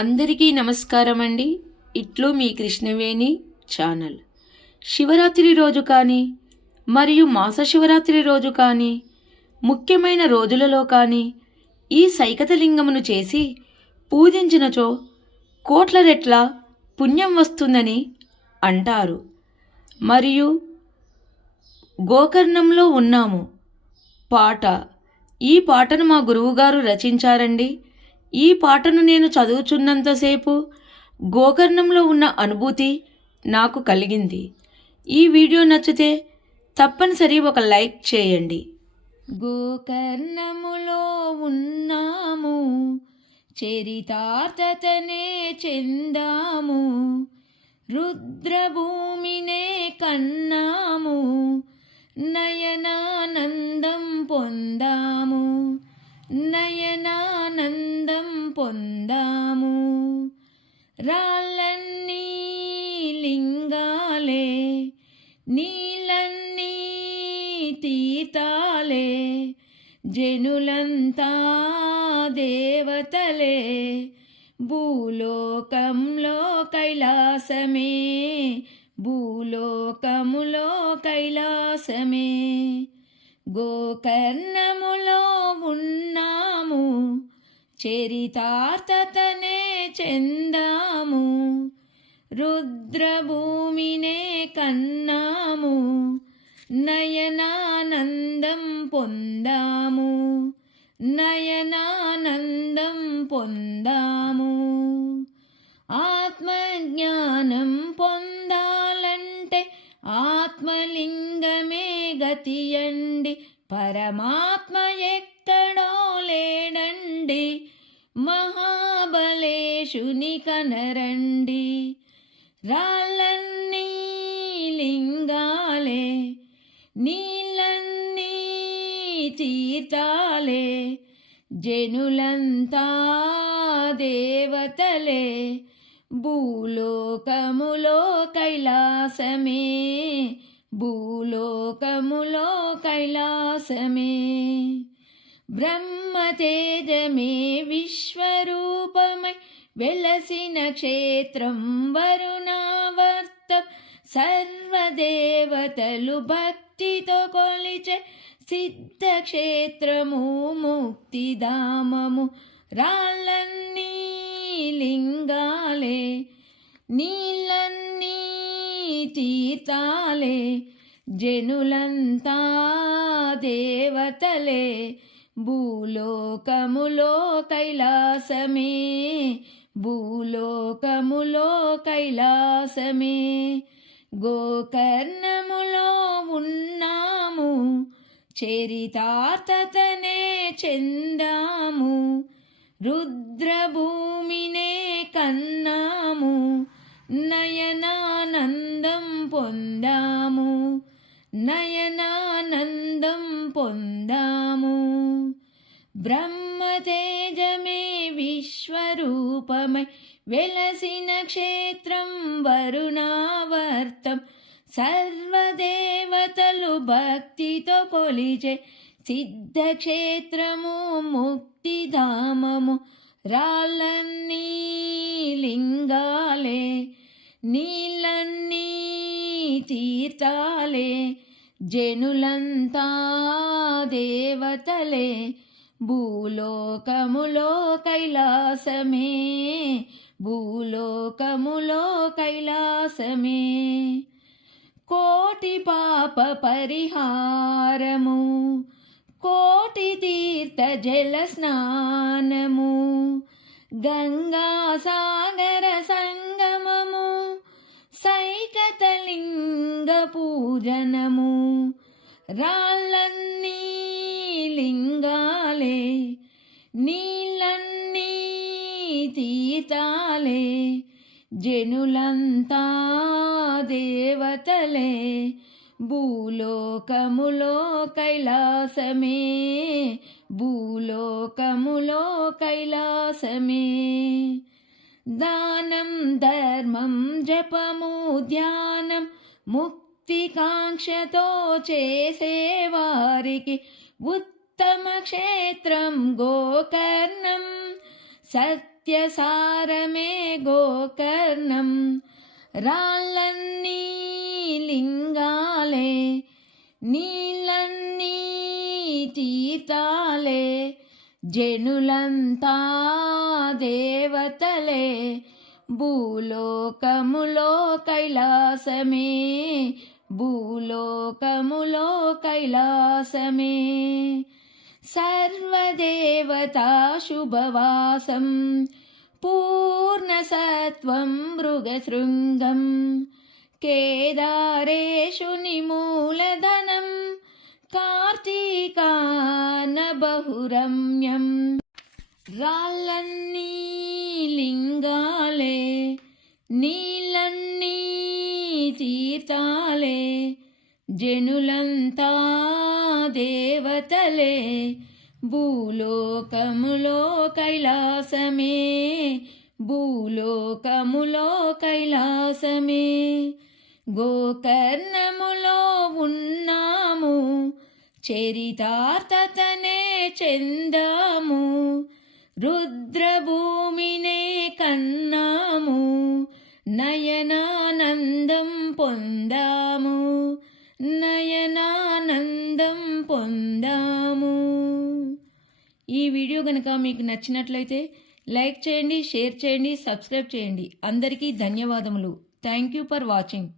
అందరికీ నమస్కారం అండి ఇట్లు మీ కృష్ణవేణి ఛానల్. శివరాత్రి రోజు కానీ మరియు మాస శివరాత్రి రోజు కానీ ముఖ్యమైన రోజులలో కానీ ఈ సైకతలింగమును చేసి పూజించినచో కోట్ల రెట్ల పుణ్యం వస్తుందని అంటారు. మరియు గోకర్ణంలో ఉన్నాము. పాట. ఈ పాటను మా గురువుగారు రచించారండి. ఈ పాటను నేను చదువుచున్నంతసేపు గోకర్ణంలో ఉన్న అనుభూతి నాకు కలిగింది. ఈ వీడియో నచ్చితే తప్పనిసరి ఒక లైక్ చేయండి. గోకర్ణములో ఉన్నాము చరితార్థతనే చెందాము రుద్రభూమినే కన్నాము నయనానందం పొందాము. నయనానందం పొందాము. రాళ్ళన్నీ లింగాలే నీలన్నీ తీతాలే జనులంతా దేవతలే. భూలోకంలో కైలాసమే భూలోకములో కైలాసమే. గోకర్ణములో ఉన్నాము. చరితార్థతనే చెందాము. రుద్రభూమినే కన్నాము. నయనానందం పొందాము. నయనానందం పొందాము. ఆత్మజ్ఞానం పొందాలంటే ఆత్మలింగం తీయండి పరమాత్మ ఎక్కడో లేడండి మహాబలేషుని కనరండి. రాళ్ళన్నీ లింగాలే నీళ్ళన్నీ తీర్థాలే జనులంతా దేవతలే భూలోకములో కైలాసమే. భూలోకములో కైలాసమే. బ్రహ్మతేజమే విశ్వరూపమై వెలసిన క్షేత్రం వరుణావర్తం. సర్వదేవతలు భక్తితో కొలిచే సిద్ధక్షేత్రము ముక్తిధామము రాళ్ళన్నీ లింగాలే నీళ్ళన్నీ తీతాలే జనులంతా దేవతలే భూలోకములో కైలాసమే భూలోకములో కైలాసమే. గోకర్ణములో ఉన్నాము చరితార్థతనే చెందాము రుద్రభూమినే కన్నాము నయనానంద పొందాము నయనానందం పొందాము. బ్రహ్మతేజమే విశ్వరూపమై వెలసిన క్షేత్రం వరుణావర్తం. సర్వదేవతలు భక్తితో కొలిచే సిద్ధక్షేత్రము ముక్తిధామము. రాళ్ళన్నీ లింగాలే నీళ్ళన్నీ తీర్థాలే జనులంతా దేవతలే భూలోకములో కైలాసమే భూలోకములో కైలాసమే. కోటి పాప పరిహారము కోటి తీర్థ జల స్నానము గంగా సాగర సంగ శతలింగ పూజనము. రాళ్ళన్నీ లింగాలే నీళ్ళన్నీ తీతాలే జనులంతా దేవతలే భూలోకములో కైలాసమే భూలోకములో కైలాసమే. దానం ధర్మం జపము ధ్యానం ముక్తికాంక్షతో చేసేవారికి ఉత్తమ క్షేత్రం గోకర్ణం సత్యసారమే గోకర్ణం. రాళ్ళన్నీ లింగాలే నీళ్ళన్నీ తీతాలే జనులంతా దేవతలే భూలోకములో కైలాసమే భూలోకములో కైలాసమే. సర్వదేవతా శుభవాసం పూర్ణసత్వం మృగశృంగం కేదారేషు నిమూలధనం బహురమ్యం. రాళ్ళన్నీ లింగాలే నీళ్ళన్నీ తీర్థాలే జనులంతా దేవతలే భూలోకములో కైలాసమే భూలోకములో కైలాసమే. గోకర్ణములో ఉన్నాము చరితార్థతనే చెందాము. రుద్రభూమినే కన్నాము. నయనానందం పొందాము. నయనానందం పొందాము. ఈ వీడియో కనుక మీకు నచ్చినట్లయితే లైక్ చేయండి షేర్ చేయండి సబ్స్క్రైబ్ చేయండి. అందరికీ ధన్యవాదములు. Thank you for watching.